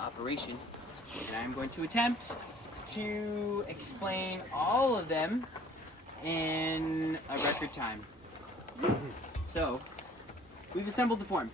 operation, and I'm going to attempt to explain all of them in a record time. So, we've assembled the form.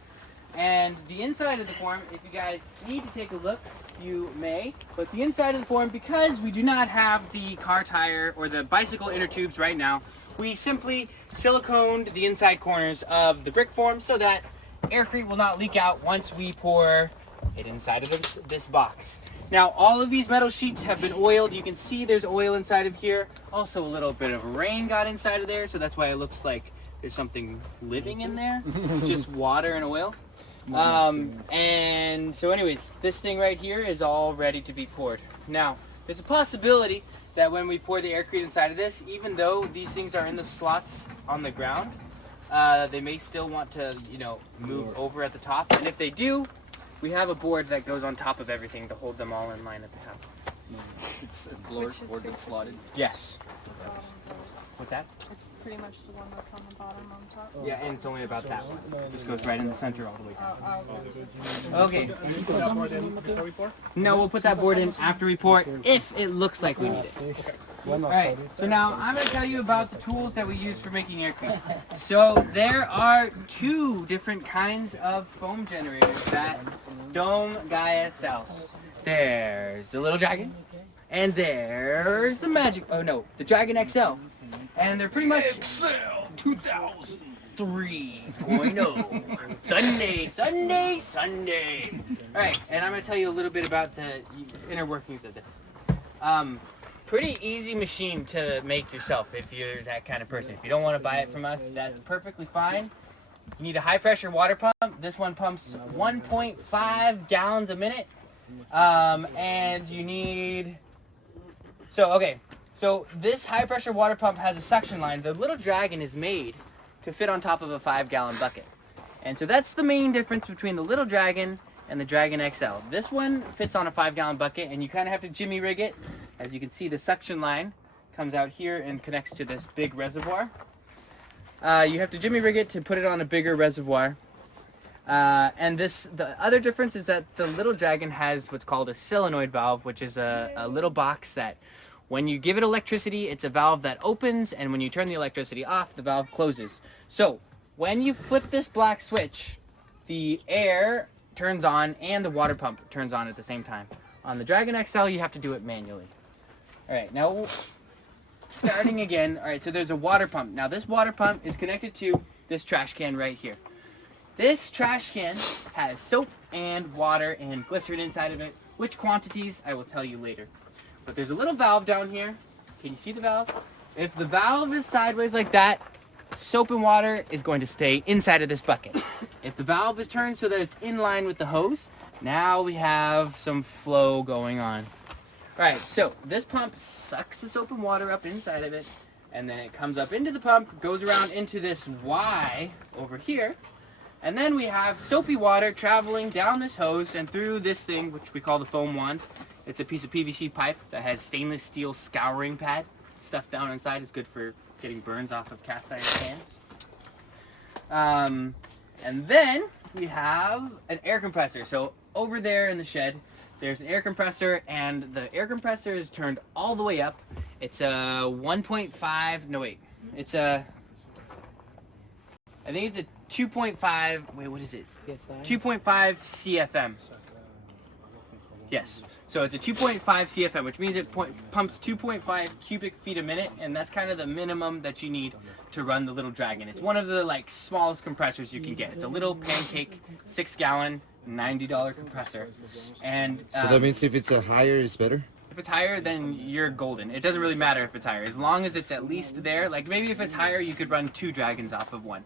And the inside of the form, if you guys need to take a look, you may. But the inside of the form, because we do not have the car tire or the bicycle inner tubes right now, we simply siliconed the inside corners of the brick form so that Aircrete will not leak out once we pour it inside of this box. Now, all of these metal sheets have been oiled. You can see there's oil inside of here. Also, a little bit of rain got inside of there, so that's why it looks like there's something living in there. Just water and oil. And so anyways, this thing right here is all ready to be poured. Now, there's a possibility that when we pour the Aircrete inside of this, even though these things are in the slots on the ground, they may still want to, move over at the top. And if they do, we have a board that goes on top of everything to hold them all in line at the top. It's a board that's slotted? Yes. What's that? It's pretty much the one that's on the bottom on top. Yeah, and it's only about that one. Just goes right in the center all the way down. Okay. No, we'll put that board in after we pour it, if it looks like we need it. Alright, so now I'm going to tell you about the tools that we use for making Aircrete. So there are two different kinds of foam generators that Dome Gaia sells. There's the Little Dragon, and there's the the Dragon XL. And they're pretty much XL 2003.0. Sunday. Alright, and I'm going to tell you a little bit about the inner workings of this. Pretty easy machine to make yourself if you're that kind of person. If you don't want to buy it from us, that's perfectly fine. You need a high pressure water pump. This one pumps 1.5 gallons a minute. And you need... So this high pressure water pump has a suction line. The Little Dragon is made to fit on top of a 5-gallon bucket. And so that's the main difference between the Little Dragon and the Dragon XL. This one fits on a 5-gallon bucket, and you kind of have to jimmy rig it. As you can see, the suction line comes out here and connects to this big reservoir. You have to jimmy rig it to put it on a bigger reservoir. And the other difference is that the Little Dragon has what's called a solenoid valve, which is a little box that when you give it electricity, it's a valve that opens, and when you turn the electricity off, the valve closes. So when you flip this black switch, the air turns on and the water pump turns on at the same time. On the Dragon XL, you have to do it manually. Alright, now starting again. Alright, so there's a water pump. Now this water pump is connected to this trash can right here. This trash can has soap and water and glycerin inside of it. Which quantities, I will tell you later. But there's a little valve down here. Can you see the valve? If the valve is sideways like that, soap and water is going to stay inside of this bucket. If the valve is turned so that it's in line with the hose, now we have some flow going on. Alright, so this pump sucks the soap and water up inside of it, and then it comes up into the pump, goes around into this Y over here, and then we have soapy water traveling down this hose and through this thing, which we call the foam wand. It's a piece of PVC pipe that has stainless steel scouring pad. Stuff down inside is good for getting burns off of cast iron pans. And then we have an air compressor. So over there in the shed, there's an air compressor, and the air compressor is turned all the way up. It's a 1.5, no wait, it's a, I think it's a 2.5, wait, what is it? 2.5 CFM. Yes, so it's a 2.5 CFM, which means it pumps 2.5 cubic feet a minute, and that's kind of the minimum that you need to run the Little Dragon. It's one of the smallest compressors you can get. It's a little pancake, 6-gallon, $90 compressor. And so that means if it's a higher, it's better? If it's higher, then you're golden. It doesn't really matter if it's higher, as long as it's at least there. Like maybe if it's higher, you could run 2 dragons off of one.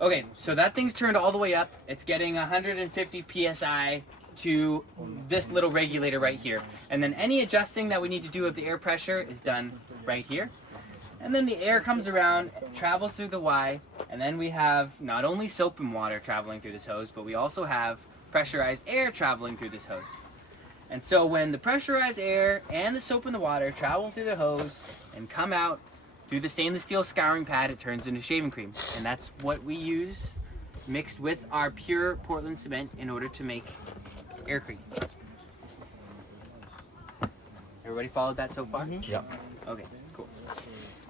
Okay, so that thing's turned all the way up. It's getting 150 PSI to this little regulator right here. And then any adjusting that we need to do of the air pressure is done right here. And then the air comes around, travels through the Y, and then we have not only soap and water traveling through this hose, but we also have pressurized air traveling through this hose. And so when the pressurized air and the soap and the water travel through the hose and come out through the stainless steel scouring pad, it turns into shaving cream. And that's what we use mixed with our pure Portland cement in order to make Aircrete. Everybody followed that so far? Yep. Okay, cool.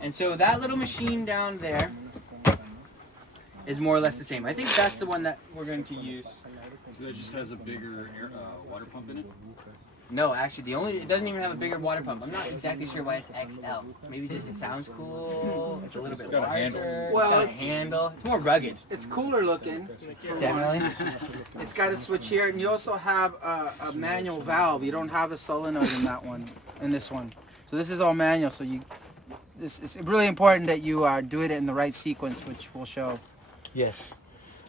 And so that little machine down there is more or less the same. I think that's the one that we're going to use. So it just has a bigger water pump in it? No, actually, it doesn't even have a bigger water pump. I'm not exactly sure why it's XL. Maybe just it sounds cool. It's a little bit got a larger. handle. Well, It's got a handle. It's more rugged. It's cooler looking. Definitely. It's got a switch here, and you also have a manual valve. You don't have a solenoid in that one, in this one. So this is all manual. So it's really important that you do it in the right sequence, which we'll show. Yes.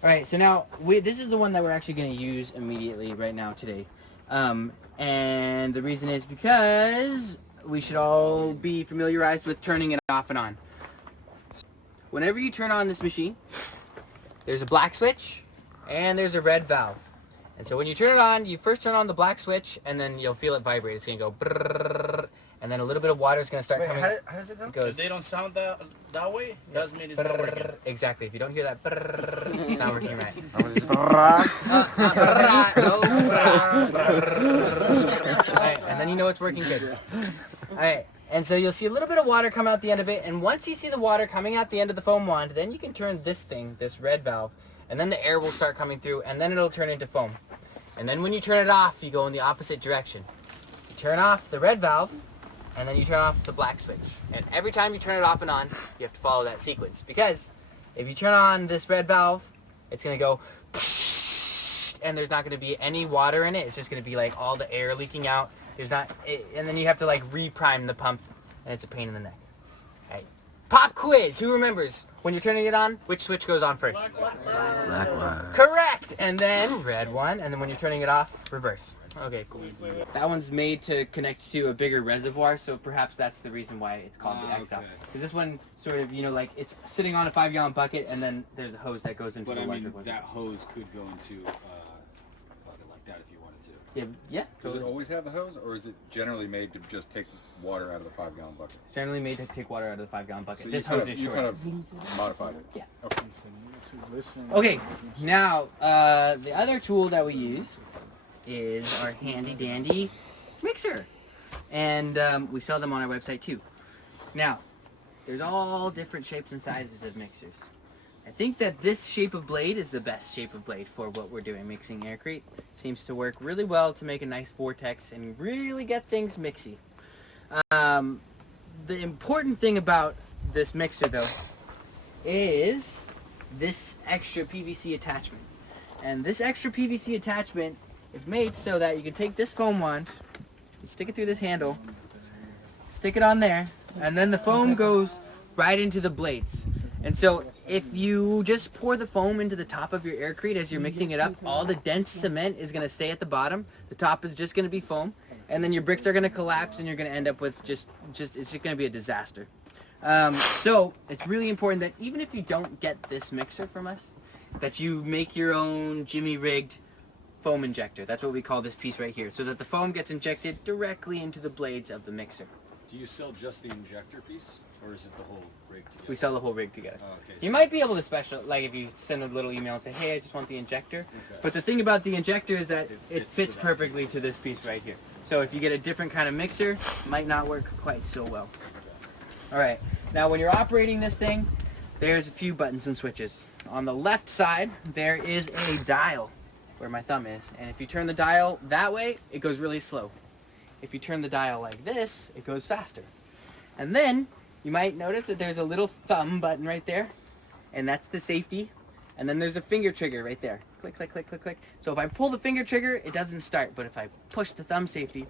All right. So now this is the one that we're actually going to use immediately right now today, and the reason is because we should all be familiarized with turning it off and on. Whenever you turn on this machine, there's a black switch and there's a red valve. And so when you turn it on, you first turn on the black switch and then you'll feel it vibrate. It's going to go brrrr, and then a little bit of water is going to start coming. How does it go? It goes, If they don't sound that way, does mean it's not working. exactly. If you don't hear that, it's not working right. Alright, and then you know it's working good. Alright, and so you'll see a little bit of water come out the end of it, and once you see the water coming out the end of the foam wand, then you can turn this red valve, and then the air will start coming through, and then it'll turn into foam. And then when you turn it off, you go in the opposite direction. You turn off the red valve, and then you turn off the black switch. And every time you turn it off and on, you have to follow that sequence, because if you turn on this red valve, it's going to go and there's not going to be any water in it. It's just going to be like all the air leaking out. And then you have to like reprime the pump, and it's a pain in the neck. Right. Pop quiz. Who remembers when you're turning it on, which switch goes on first? Black one. Correct. And then red one, and then when you're turning it off, reverse. Okay, cool. That one's made to connect to a bigger reservoir, so perhaps that's the reason why it's called the XL. Okay. Because this one sort of, like it's sitting on a 5-gallon bucket, and then there's a hose that goes into But the I larger mean, one. that hose could go into a bucket like that if you wanted to. Yeah. Does it always have the hose, or is it generally made to just take water out of the 5-gallon bucket? It's generally made to take water out of the 5-gallon bucket. So This you hose is short. kind of modified it. Yeah. Okay. Okay, now the other tool that we use is our handy dandy mixer, and we sell them on our website too. Now, there's all different shapes and sizes of mixers. I think that this shape of blade is the best shape of blade for what we're doing, mixing Aircrete. Seems to work really well to make a nice vortex and really get things mixy. The important thing about this mixer though is this extra PVC attachment. And this extra PVC attachment is made so that you can take this foam wand and stick it through this handle, stick it on there, and then the foam goes right into the blades. And so if you just pour the foam into the top of your Aircrete as you're mixing it up, all the dense cement is going to stay at the bottom. The top is just going to be foam, and then your bricks are going to collapse, and you're going to end up with it's just going to be a disaster. So it's really important that even if you don't get this mixer from us, that you make your own Jimmy rigged foam injector. That's what we call this piece right here, so that the foam gets injected directly into the blades of the mixer. Do you sell just the injector piece, or is it the whole rig together? We sell the whole rig together. Oh, okay. You might be able to like if you send a little email and say, hey, I just want the injector. Okay. But the thing about the injector is that it fits fits to that perfectly to this piece right here. So if you get a different kind of mixer, it might not work quite so well. All right, now when you're operating this thing, there's a few buttons and switches. On the left side, there is a dial where my thumb is. And if you turn the dial that way, it goes really slow. If you turn the dial like this, it goes faster. And then you might notice that there's a little thumb button right there, and that's the safety. And then there's a finger trigger right there. Click, click, click, click, click. So if I pull the finger trigger, it doesn't start. But if I push the thumb safety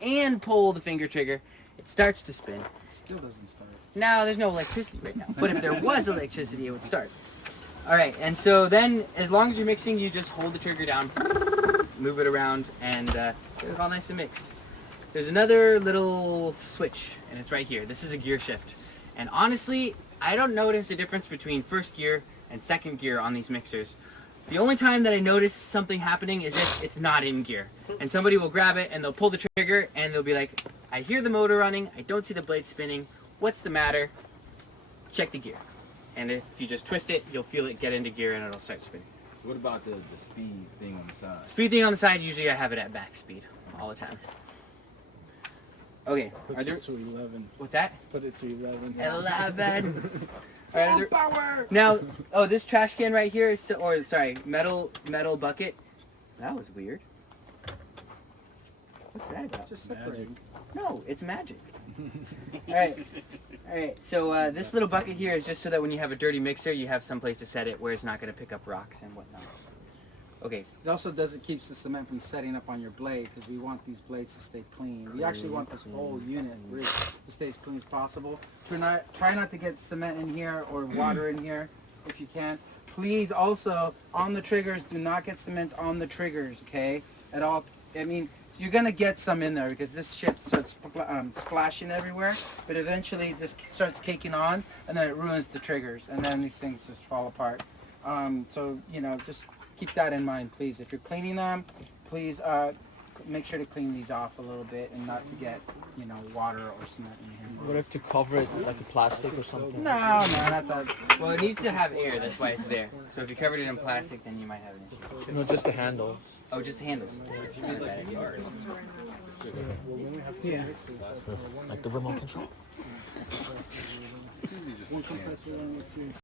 and pull the finger trigger, it starts to spin. It still doesn't start. Now, there's no electricity right now. But if there was electricity, it would start. All right, and so then as long as you're mixing, you just hold the trigger down, move it around, and get it all nice and mixed. There's another little switch, and it's right here. This is a gear shift. And honestly, I don't notice a difference between first gear and second gear on these mixers. The only time that I notice something happening is if it's not in gear. And somebody will grab it, and they'll pull the trigger, and they'll be like, I hear the motor running, I don't see the blade spinning, what's the matter? Check the gear. And if you just twist it, you'll feel it get into gear, and it'll start spinning. So what about the speed thing on the side? Speed thing on the side, usually I have it at max speed all the time. Okay, Put are there, it to 11. what's that? Put it to 11. 11. Alright, are there- Power! now, oh, this trash can right here is, or sorry, metal bucket. That was weird. What's that about? Just separating. No, it's magic. Alright, so this little bucket here is just so that when you have a dirty mixer, you have some place to set it where it's not going to pick up rocks and whatnot. Okay, It also keeps the cement from setting up on your blade because we want these blades to stay clean. We actually want this whole unit really to stay as clean as possible. Try not to get cement in here or water in here if you can. Please also, on the triggers, do not get cement on the triggers, okay? At all. I mean, you're going to get some in there because this shit starts splashing everywhere, but eventually this starts caking on and then it ruins the triggers and then these things just fall apart. So, you know, just keep that in mind, please. If you're cleaning them, please make sure to clean these off a little bit and not to get, you know, water or cement in here. What if to cover it like a plastic or something? No, not that. well, it needs to have air, that's why it's there. So if you covered it in plastic, then you might have an issue. No, just the handle. Oh, just the handles. It's not a bad idea. Yeah. Like the remote control. It's usually just a can.